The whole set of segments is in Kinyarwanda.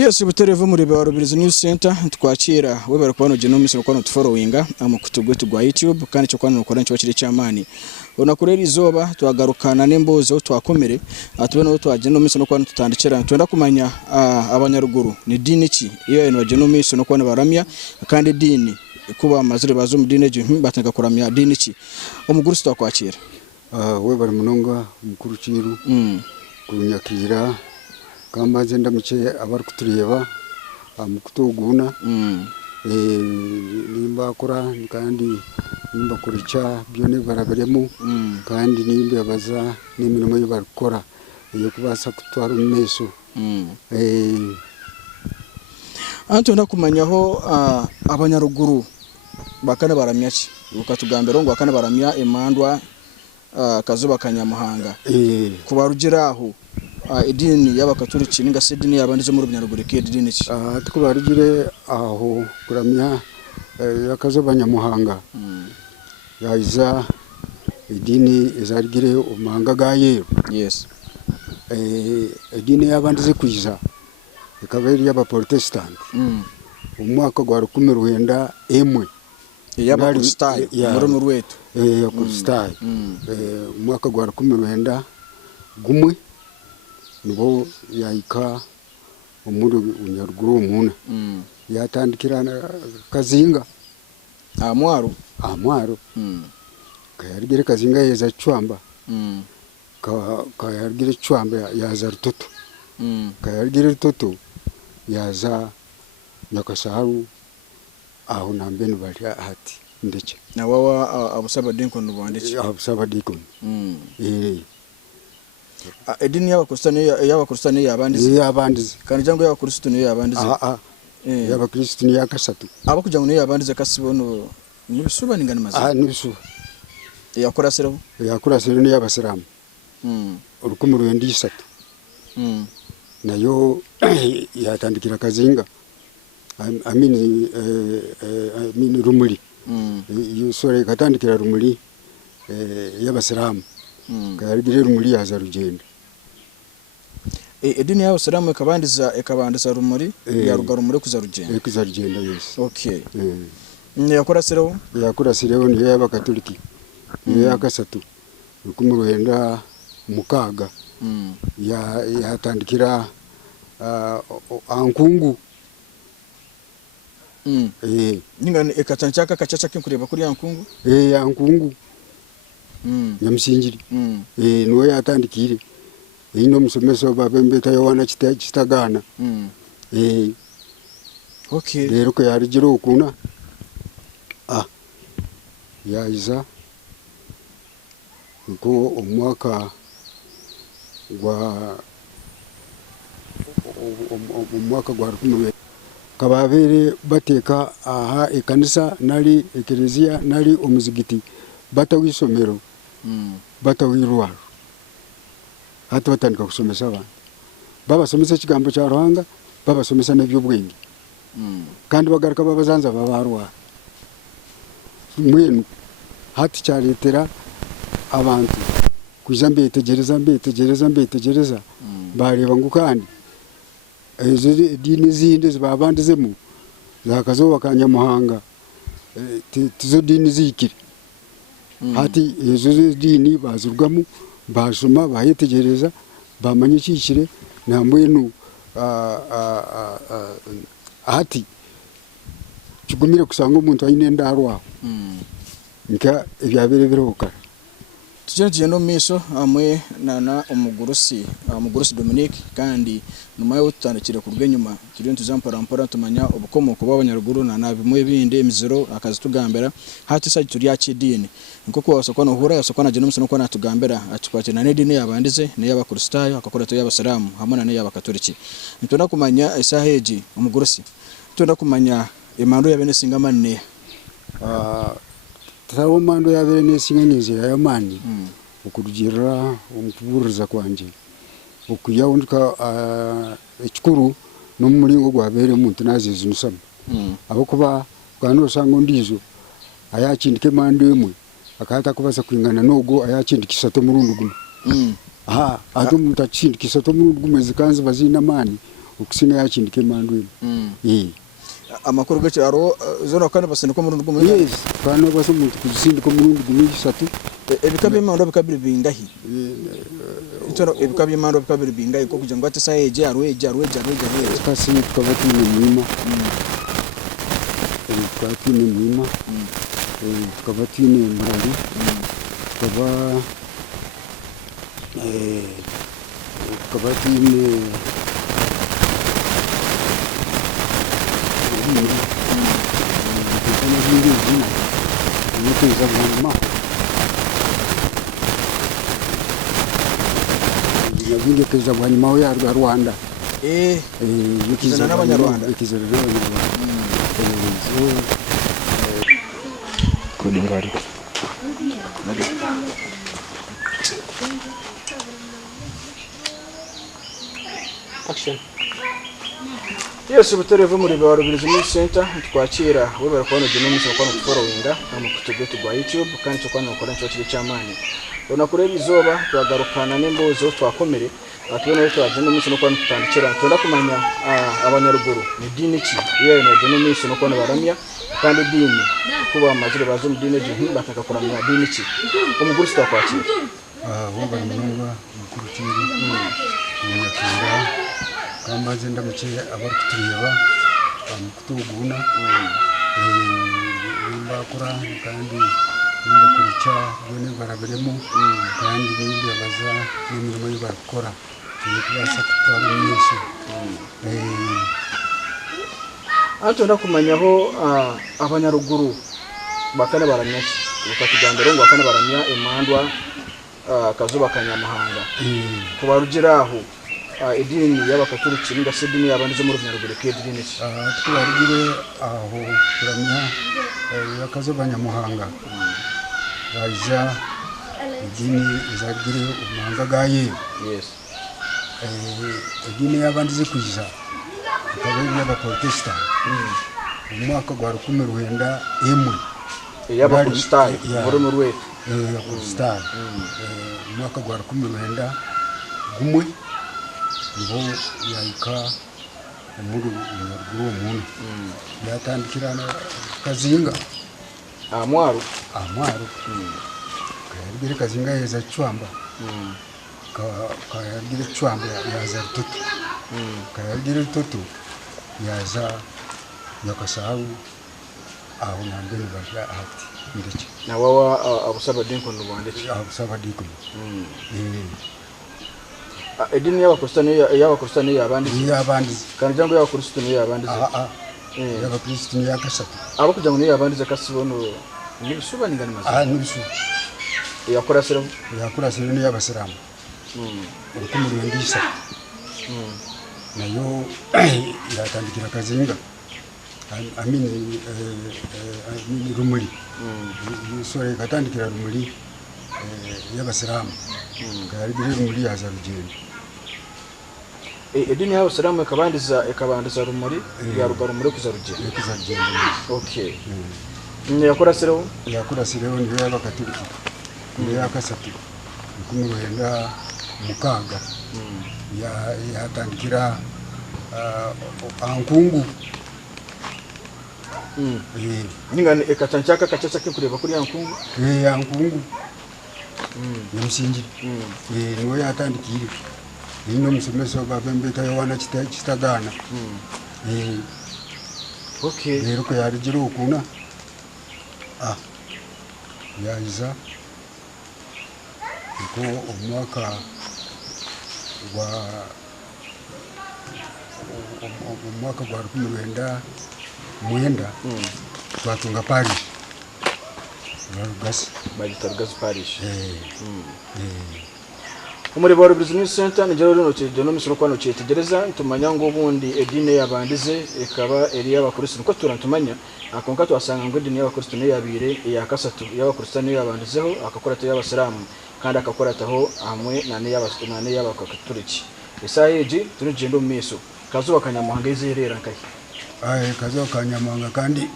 Yes, buterevu muri Barubirizi News Center twakira webara kubano genomics no kwano tufollowinga amukutugwe tugwa YouTube kandi cyo kwano ukora cyo kiri cyamani ona kurera izoba twagarukana nembozo twakomere atubona utwa genomics no kwano tutandikira twenda kumanya abanyaruguru ni dini ki iyo eno genomics no kwano baramya kandi dini kuba amazire bazo mu dini je batanga kuramya dini ki umuguru twakwakira webara munonga mukuru kiru kunyakira kamaze ndamuce abari kutureba amukutuguna nimba akora kandi nimba kurica byone baraberemo kandi nimba baza n'imirimo yo barukora yo kubasa kutwara umeso anto ndakumanyaho abanyaruguru bakana baramya ki ukatugambera ngo bakana baramya Emandwa kazuba kanyamuhanga kubarugiraho idini y'abakatolika ninga se dini yabandize mu Runyaruguru ke dini ki tukubarugire aho kuramya yakazoba nyamuhanga yaiza idini izarigire umanga gaye yes idini yabandize kuiza ikaberi y'aba protestant umwaka gwa 19 emwe y'abakristayo muri rwetu y'abakristayo umwaka gwa 19 gumwe nibo yaika umuri Unyaruguru umuna yatandikirana kazinga amwaro kayarigire kazinga yeza chwamba kayarigire chwamba yaza rutoto kayarigire rutoto yaza nyakasaru aho nambeni bali hati ndeke na wawa abusaba dinko nubandiki abusaba diko edini y'abakristo yabandize kandi jango y'abakristo niyo yabandize y'abakristo ni yakasatu abo kujango niyo yabandize kasibono nibisuba ningana maze nibisuba yakora sero ni y'abasiramu urukumu rwendi 3 nayo yatandikira kazinga amini rumuli yusore katandikira rumuli y'abasiramu kayarigire rumuri yaza rugenda edini y'abasiramu ekabandiza rumuri yaruga rumuri kuza rugenda yes okay yakora sero niyo y'abakatolika niyo yakasatu ukumuruhenda mukaga yatandikira ankungu ninga ekatanchaka kachacha kinkureba kuri ankungu ankungu nyamusingiri niwe yatandikire ino musomeso babembeta yowana kitagana okay rero ko yarigire ukuna yayiza ko umwaka gwa 10 kababere bateka aha ekanisa nali ekelezia nali omuzigiti batawisomero batawirwaro hata batandika kusomesa abantu babasomesa kigambo cya Ruhanga babasomesa n'ebyobwenge kandi bagaruka babazanza babarwa mwenu hati cyaletera abantu kujambe tegereza bareba ngo kandi ezo dini zindi zibabandizemo zakazoba kanyamuhanga tizo dini zikire hati ezo dini bazurugamo bashuma bahitegereza bamanye kikire namwenu hati kigumire kusanga umuntu ayine ndarwa nka ibyaberebere okara tujye no miso amwe nana umugurusi Dominique kandi numa yo tutandikire ku rwenyuma turiyo tuzamparampara tumanya ubukomoko bw'abanyaruguru na bimwe bindi emizero akazi tugambera hati sa turi yakidini nko ko wasokwana uhura yasokwana je n'umusono ko natugambera atukwakira n'idini yabandize n'iy'abakristayo akakora to y'abasiramu hamwe na y'abakatoliki ntona kumanya isaheji umugurusi ntona kumanya Emandwa yabene singamane tawo mando yabere nesinganize yamani ukurugira umukuburiza kwanje ukuyawundika ekikuru no mulingo gwabere umuntu nazizi nusama abo kuba kwano sango ndizo ayakindike mando emwe akata kubasa kwingana nogo ayakindikisa to murundu gumu aha atu mutachindikisa to murundu gumu zikanze bazina mani okusina yakindi k'Emandwa amakuru gace aro zona kandi basindika mu rundu gumwe yes kandi basa umuntu kuzisindika mu rundu gumwe 3 ebikabi Emandwa bikabiri bingahi itoro ebikabi Emandwa bikabiri bingahi ko kugira ngo ate sayeje arweje kasi tukabati ni mwima tukabati ni mwima tukabati ni murari tukabati ni vingi keza bwanyuma ya Rwanda yikizana n'Abanyarwanda kodi ngari action. Yes, butereve muri barubiriza muri center twakira we barakwana genomics bakwana followinga na mukutubyo twa YouTube kandi tukwana ukora cyo kiri cyamani. Ona kureba izoba twagarukana n'imbozo twakomere atubona yo genomics no kwana tutandikira tunda kumanya abanyaruguru ni dini ki iyo ino genomics no kwana baramya kandi dini kuba amazire bazo mu dini je bakaka kuramya dini ki umuguru twakwakira wo barimwa mukuru kiri nyakira kamba zenda muke abarikutureba bamukutuguna nimbakora kandi nimbakuruca bone baraberemo kandi n'ibindi baza n'imirimo y'abakora nikubasa kutwara myinshi ato ndakumanyaho abanyaruguru bakana baramya ukatugandero ngo bakana baramya Emandwa kazuba kanyamahanga kubarugiraho idini y'abakatolika n'ingase idini y'abandize mu Runyaruguru k'idini twarugire aho kuramya yakazuba nyamuhanga baza idini izagire umanga gaye yes idini y'abandize kujiza kabiri y'abaprotesta umwaka gwa 1901 y'abaprotesta muri mu rwe y'abaprotesta umwaka gwa 1901 gumwe ngo yayika umuru umuntu yatandikirana kazinga amwaru kayabire kazinga yeza chwamba kayabire chwamba yaza tutu kayabire tutu yaza yakasahau aho nambeni basha ati ndiki na wawa abusaba dinko no bandiki abusaba dinko edini y'abakristo y'abandize kandi jango y'abakristo y'abandize y'abakristo y'akasatu abo kugira ngo y'abandize kasibono nibisuba ningana maze nibisu yakora sero ni y'abasiramu urukumuri ndisa nayo yatandikira kazinga amini rumuri sore katandikira rumuri y'abasiramu kayarigire rumuri yaza rugendo edini y'abasiramu ikabandiza rumuri ya rumuri kuza rugendo okay yakora sero niyo y'abakatolika niyo yakasatu kumurenda mukaga yatandikira ankungu ningane ekatanchaka kachacha kureba kuri ankungu ankungu yamusingi niwe yatandikire ino musomeso babembeka yowana kitagana okay rero ko yarigire ukuna yayiza ko umwaka wa 1909 twatunga parish Rugasi parish umurimo wa business center ni jero no genomics no kwano cyetegereza tumanya ngo ubundi edine yabandize ikaba eri y'abakristo nuko turantumanya akonka twasanga ngo edine y'abakristo ne yabire ya kasatu y'abakristo ne yabandizeho akakora to y'abasiramu kandi akakora taho amwe nane y'abakatoliki isayeji tunugendo meso kazuba kanyamahanga izerera kai kazuba kanyamahanga kandi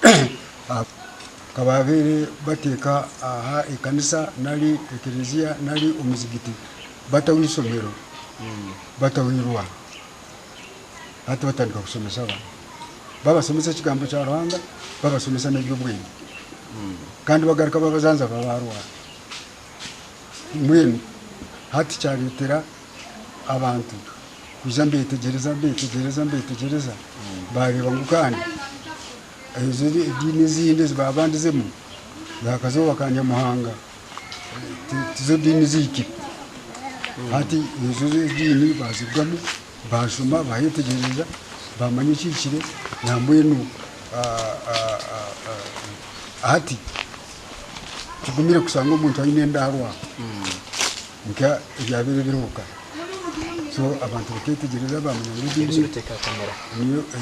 kababiri bateka aha ikanisa nali eklezia nali umuzigiti batawisomero batawirwa hati batandika kusomesa abantu babasomesa ekigambo kya Ruhanga babasomesa n'ebyobwenge kandi bagaruka babazanza babarwa mwenu hati cyaretera abantu kuja mbetegereza bareba ngo kandi izo dini zindi zibabandizemo zakazo bakanyamuhanga tizo dini ziki hati izo dini bazigwamo bashuma bahetegereza bamanye ikikire nyambwenu hati tugumire kusanga umuntu ayine ndarwa nka yabere biruka so abantu baketegereza bamenya ngo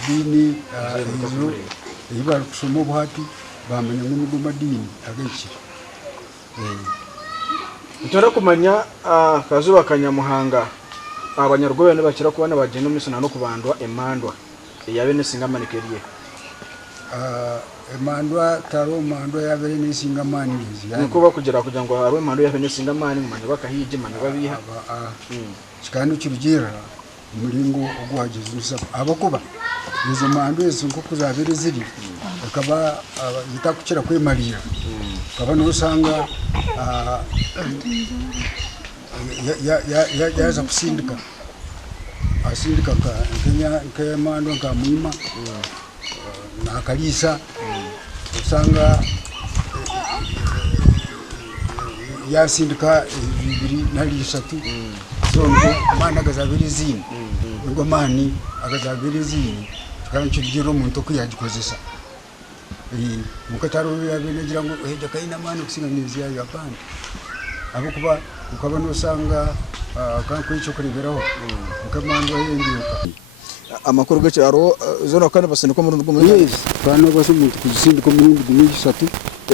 dini izo iba kusoma ubuhati bamenya ngo nuguma dini agaki Utara kumanya kazuba kanyamuhanga Abanyaruguru ne bakira kubana bagenda umusana no kubandwa Emandwa yabe ne singamani keriye Emandwa taro Emandwa yabe ne singamani ngizi nuko bakugera kugira ngo harwe Emandwa yabe ne singamani mumanya bakahije manya babiha kikanu kirugira mulingo ogwagize usaba abakuba izo Emandwa izo nko kuzabere ziri akaba yitakukira kwemalira kaba no usanga yaza kusindika asindika ka Emandwa ka mwima na kalisa usanga yasindika bibiri na lisatu zongo mana gazabiri zini ngo mani agazabiri zini kandi cyugiro umuntu kuyagikozesa mukataro yabenegira ngo eje kaina mani kusinganiza yayo apana abo kuba ukaba nosanga kanko icyo kureberaho ukamandwa yendiyoka amakuru gacaro zona kandi basene ko murundi gumwe yes bana base umuntu kuzisindika murundi gumwe gisatu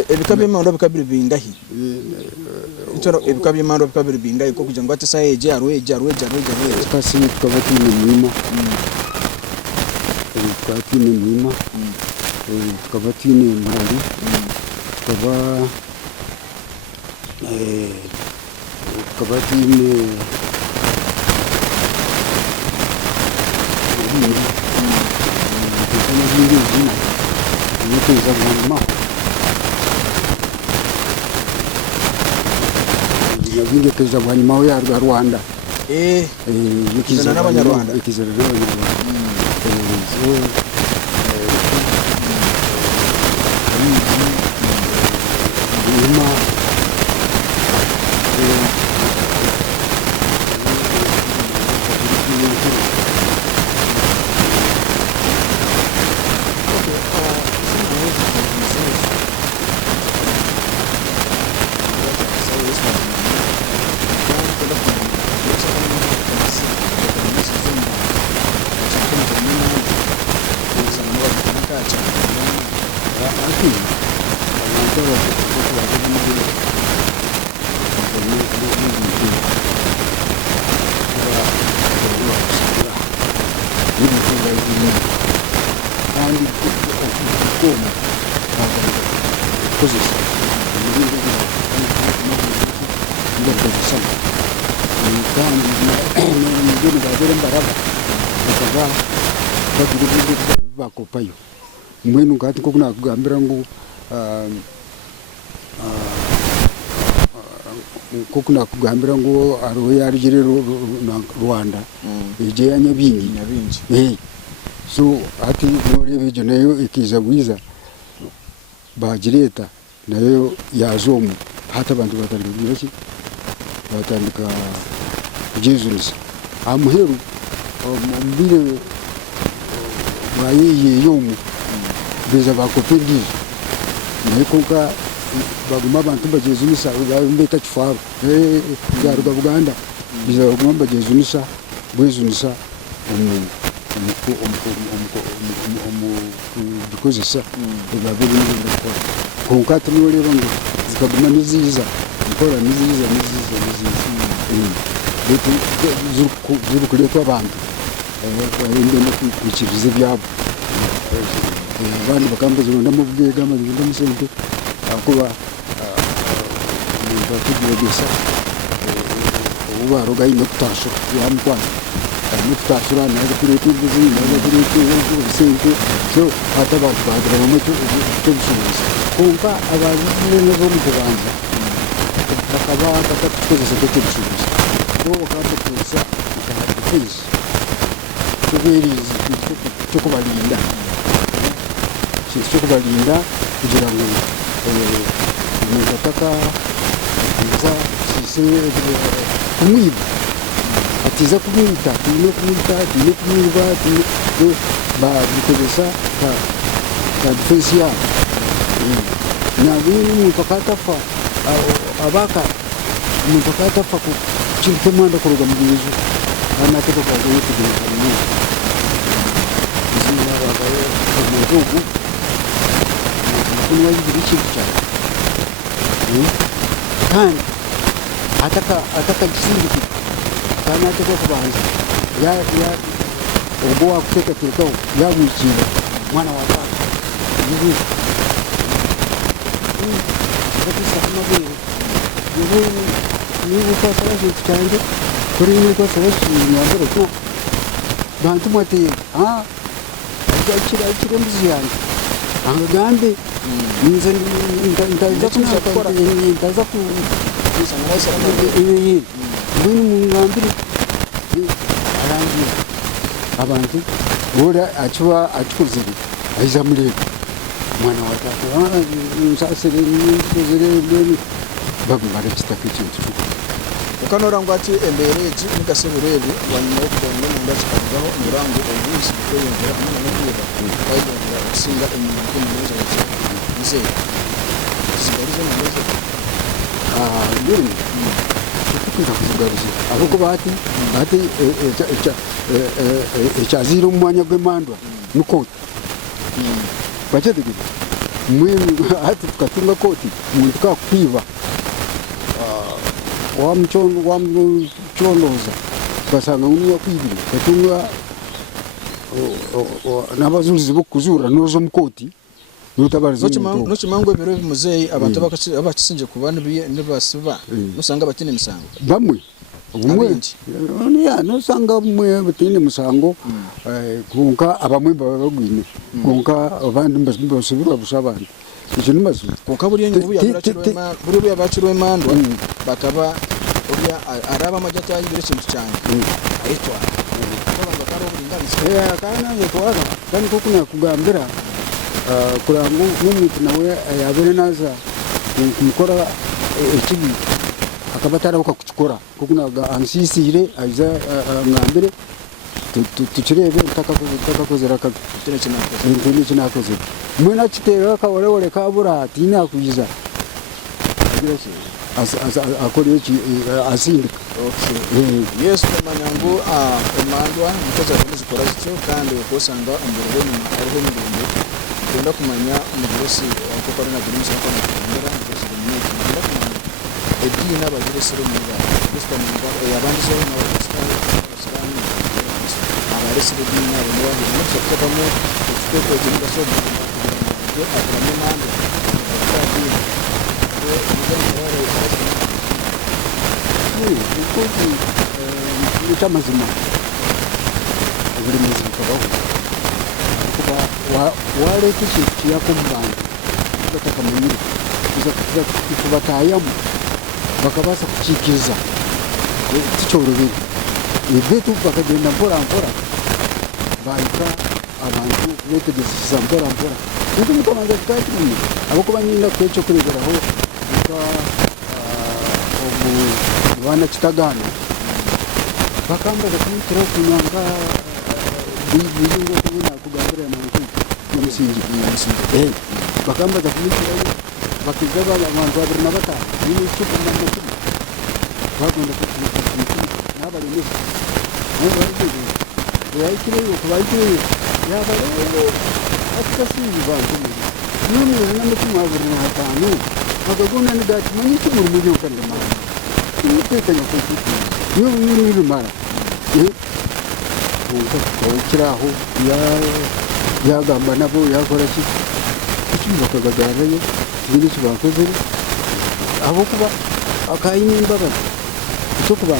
ebikabi Emandwa bikabiri bingahi itoro ebikabi Emandwa bikabiri bingahi ko kugira ngo atesa eje arwe kasi tukabati ni mwima tukabati ni mwima tukabati ni murari tukabati ni vinge keza bwanyuma ya Rwanda yikizana n'Abanyarwanda bakopayo mwenu ngati ko kuna kugambira ngo ko kuna kugambira ngo aro yarigire Rwanda eje yanyabingi so ati nore bejo nayo ikiza bwiza bagireta nayo yazomu hata abantu batandika Jesus amuheru mbire bayiye yomu beza bakopendi nekoka baguma abantu bagezunisa mbeta kifaro yaruga Buganda biza baguma bagezunisa bwezunisa dukozesa babiri n'indakora konkata niwe rero ngo zikaguma niziza ikora niziza betu zuru kuletwa abantu inde no kwikiriza byabo abantu bakambaza ngo ndamubwega amazina musente akuba batugiye gusa ubaroga ino kutasho yamukwana mutukasura nazo kureta imbuzi nazo kureta ubusente so ate abantu bagira bamwe cyo busubiza kumva abazire nazo mu kubanza bakaba batakozesa cyo busubiza bo bakadukoza defense kubirizi cyo kubalinda cyo kubalinda kugira ngo umuntu ataka kuza sise kumwiba atiza kumwita tine kumwiba babikozesa ka defense yabo na bini umuntu akatafa abaka umuntu akatafa ku kintu cy'amanda kuruga mu bizu anateka kwa zo kugira kamwe izina bagaye mu gihugu kunywa igihe cy'icyaha kandi ataka gisindi kana ataka kubanza ya ubwo wakuteka tekao yabukira mwana wa tata yibi kabisa kama vile ni ukasaba cyane kuri ni ukasaba nyambaro ko bantu mate akira mbuzi yanjye angagambe nze ndaza ku ibintu mu ngambire arangiye abantu bora acukuziye aiza murebe mwana wa tata nsasire nzire babimara kitaka kintu ukanora ngo ati embereji mugaseburebi wanyuma kubona mu ndakikaho murango ubuzi kwiyongera hamwe no kwiga bayongera gusinga inyuma ko munoza cyane nze sigarizo munoza nini kuko kuzigaruza ahubwo bati ecyazira umwanya gw'Emandwa nuko bacyadege mwe ati tukatunga koti umuntu kakwiba wamchondoza basanga umuntu wakwibira katunga n'abazuzi bokuzura nozo mukoti nutabariza no kimango biro bimuzeyi abantu abakisinje kubana nibasiba musanga batine misango bamwe umwe nusanga mwe batine musango kunka abamwe babagwine kunka abandi basubira busabana icyo nimazu kunka buriye buriya bacirwe Emandwa bakaba uriya araba amajyata y'ibiro kintu cyane ayitwa abantu bakaro buringaniza kana yetwara kandi kuko nakugambira kurango n'umuntu nawe yabere naza kumukora ikibi akabatara bakakukora kuko naga ansisire aiza ngambere tukirebe utakakozera kino kinakoze mwena kitera kaworewore kabura tina kuyiza akore iki asindika yesu manyango Emandwa mukoza kuzikora cyo kandi ukosanga umburiro nyuma ariho n'ibindi genda kumanya umugirosi kuko ari nabyo n'icyo kwa ndera n'icyo n'iki genda kumanya edini n'abagirosi mu Rwanda gusa mu Rwanda yabandi zo n'abasirani abaresi edini n'abo n'abandi cyakamo tweko genda so mu abramo mande icyamazima buri munsi bikabaho wareka ikintu kiyako mu bantu batakamenya kubatayamo bakabasa kukikiza kicyoroheye ibyo bakagenda mpora bahita abantu betegeza mpora niko mukabanza kikakimwe abo kuba nyina kwecyo kuregeraho bana kitagana bakambaza kumutira kunyanga bizingo kubona kugambira amantu y'umusingi bakambaza kumutira bakiza abantu babiri na batanu ni icupa n'amakuru bagomba kutumika n'abari nese yayikiriye kubayikiriye yaba rero akasizi bantu n'umwe n'umutima babiri na batanu bakagona n'idati manyiki mu mujyi ukandema nitekanya kuko niyo bimara ukiraho yagamba nabo yakora iki bakagagarayo ibindi kibakoze abo kuba akayimba bati cyo kuba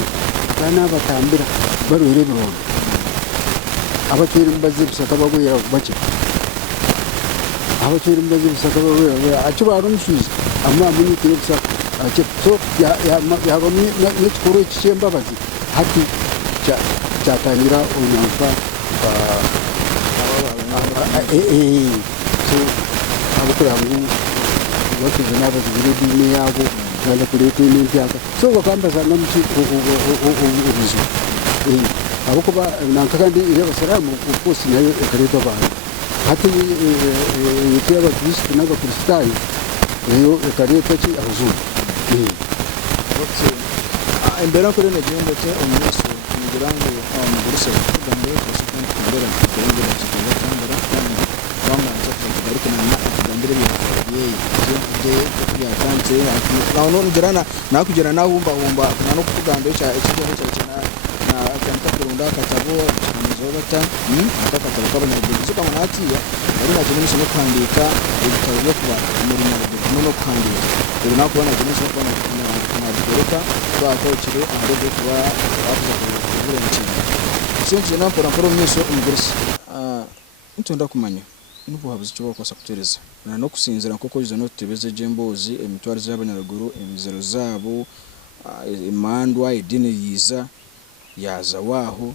kana batambira barore birondo abakiri mbaze bisaka bagwera bake abakiri mbaze bisaka bagwera acho barumshize amma munyi kire bisaka acho so ya bamwe n'ikikuru cy'imbabazi hati cyatangira unyamfa so abakora ngo bakize n'abazi b'idini yabo bale kuleta n'imbyaka so bakambaza ngamchi ubuzu abukuba nankakandi iyo basaramu ukosi nayo ekareta abantu hati yitwa Kristo n'abakristayo iyo ekareta ki abazungu imbere ko rene gihembo cye umuso ngira ngo amuguruse kugambe kusuka kumbera kumbera kigenda kambara kandi bamanza kugarukana na kugambire ye ya kanje naho no ngerana nakugera nahumba no kugambe cya ikigo cya na akanta kurunda katabo kamuzobata akakatabo kabanyaruguru suka manatiya ari naje n'isho kwandika ibitabo byo kuba muri nyaruguru no kwandika rero nakubona n'isho kubona nabikoreka bakokire ahari kuba avuze kuburenci sinzi napora mporo mwisho umugurisi ntonda kumanya nuko habuze cyo bakosa kutereza no kusinzira kuko izo note beze jembozi emitwari z'abanyaruguru emizero zabo Emandwa idini yiza yaza waho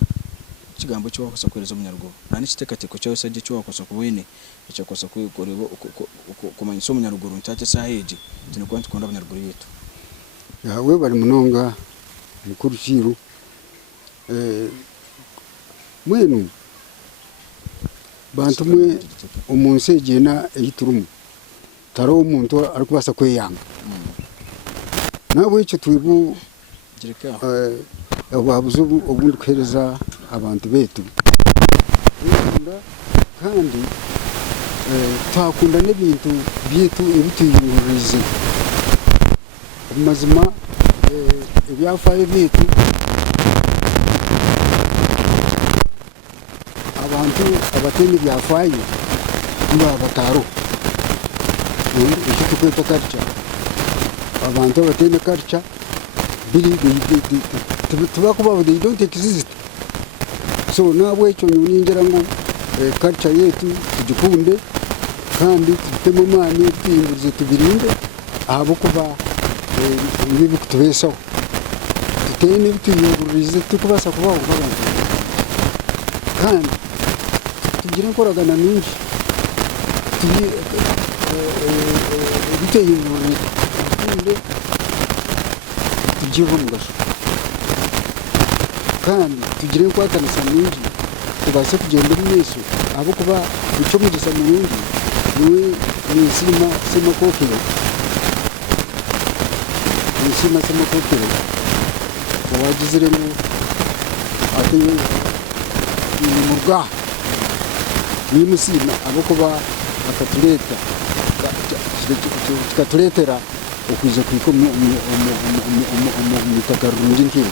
kigambo cyo wakosa kwereza umunyaruguru nani kitekateko cyo saje cyo wakosa kubwene icyo kosa kwikorebo kumanya so umunyaruguru ntace saheje tino kwantu konda abanyaruguru yetu yawe bari munonga mukuru ciru mwenu bantu mwe umunsi gena yiturumu taro umuntu arikubasa kweyanga nabo icyo twibu jireka ababuze ubundi kwereza abantu betu kandi twakunda n'ibintu byitu ibituyurize mazima ibyafaye bitu abantu abateni byafaye kuba bataro icyo tukwita culture abantu abateni culture biri tubakuba they don't exist so nabwo icyo nyinjira ngo culture yetu tugikunde kandi tutemo mane twimbuze tubirinde ahabo kuba nibi kutubesaho tutene bituyungurize tukubasa kubaho nk'abantu kandi tugira nkoragana n'inji bituyungurize tukunde tugiye mu gasho kandi tugire kwatanisa n'inji tubase kugenda mu Yesu abo kuba icyo mugisa mu rundi ni sima kokero sima kokero wagizire mu ateye muga ni musima abo kuba akatuleta katuletera ukwiza kwiko mu tagarungi nkiri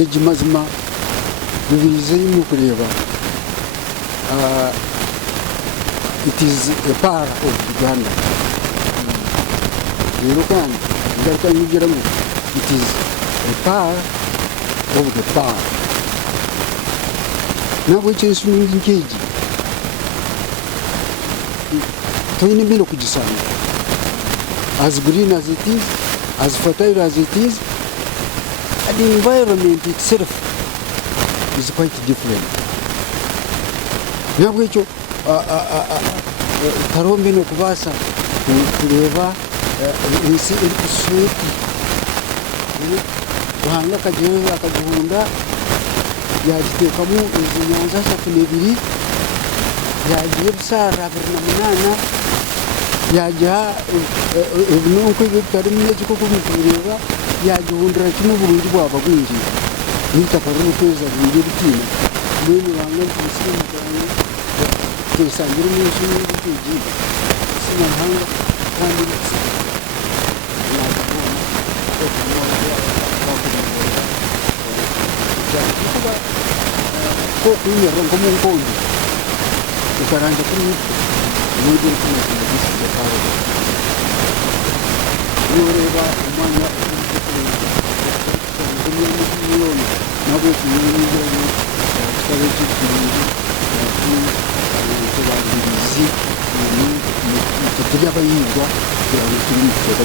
eji mazima bibize mu kureba it is a part of Uganda rero kandi ngaruka nyigira ngo it is a part of the part nabo icyo n'indi nkeji toyine bino kugisanga as green as it is, as fertile as it is, and the environment itself is quite different. Nabwo icyo tarombe no kubasa kureba isi ikusuti uhanga kagiye akagihunda yagitekamo izi nyanza 32 yagiye busara 28 yajya ibinonko bitari mu cyo kubireba yagihundira kimwe burundu bwaba gwinjira nitaka rero kweza bindi bitina muri banga kusimu cyane tusangira mu cyo n'ibindi sina hanga kandi ko kunya rongo mu nkondo ukaranja kuri n'ibyo kimwe cyane yoreba umwanya nabo turi abayigwa kugira ngo turi mu kiyaga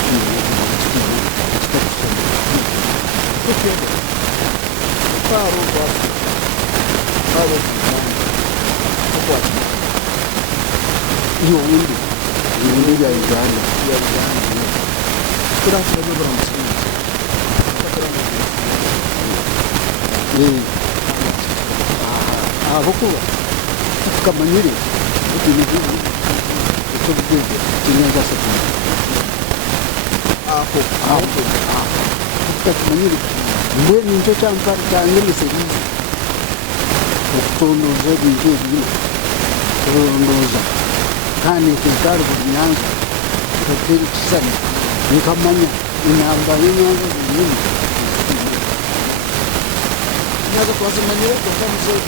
iyo wundi ya Uganda abakuba tukamanyire ibintu cyo bwego kinyaga sakuru tukamanyire mwe nincho champa cyangwa miserizi okutondoza ibintu bimwe kurondoza kandi kikaro kunyanza tukiri kisana nikamanya inamba y'inyanza zimwe nazo kwazimanyire kwa mzee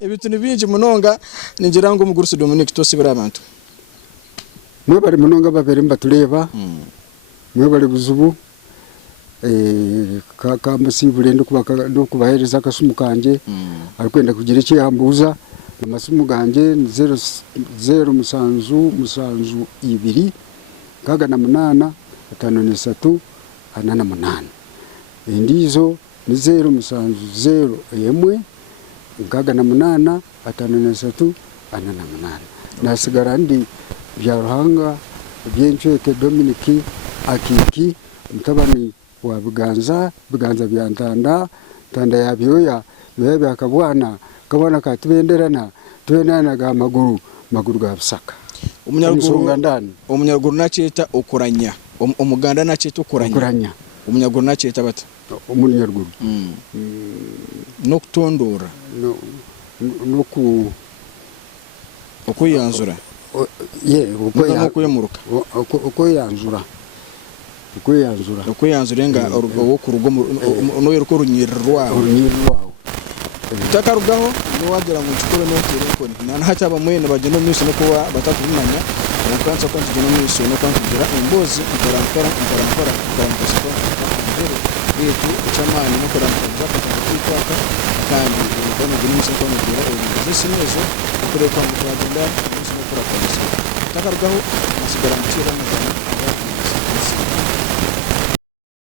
Ibitu nibinji munonga ningira ngo mugurusi Dominique tosibira abantu. Mwe bari munonga babere mbatuleba. Mwe bari buzubu kaka masibule ndo kubahereza kasumu kanje arikwenda kugira iki yambuza amasumu ganje 0 musanzu 2 kaga na 8 5 8 indizo ni 0 musanzu 0 yemwe kaga na 8 5 8 nasigara ndi bya ruhanga byenchweke Dominiki Akiki mutabani wa biganza bya ntanda ya byoya byakabwana kabona katubenderana ga maguru ga busaka umunyaruguru nacita ukuranya umuganda nacita ukuranya umunyaruguru nacita bata umunyaruguru no kutondora no ku ukuyanzura ukuyamuruka ukuyanzura nga urugo ku rugo no yeruko runyirwaho takarugaho no wagira mu cikoro no kireko nana hata bamwene bageno myinshi no kuba batakumanya ukanza ko tugeno myinshi no kanza kugira imbozi ikarampara yetu chamani no kurampa kwitwaka kandi ubona gurumisa ko mugira ubuzisi nezo kureka mu Rwanda no kurakora takarugaho masigara mu